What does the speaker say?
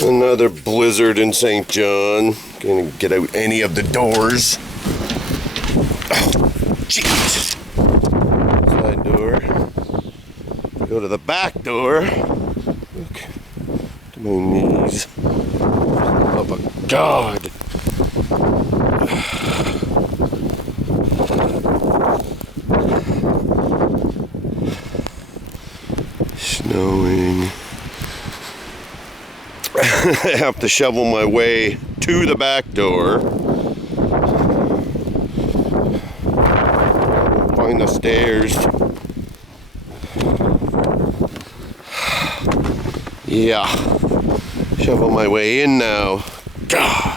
Another blizzard in St. John. Gonna get out any of the doors. Oh, jeez. Side door. Go to the back door. Look to my knees. Oh my God. Snowing. I have to shovel my way to the back door. Find the stairs. Yeah. Shovel my way in now. God.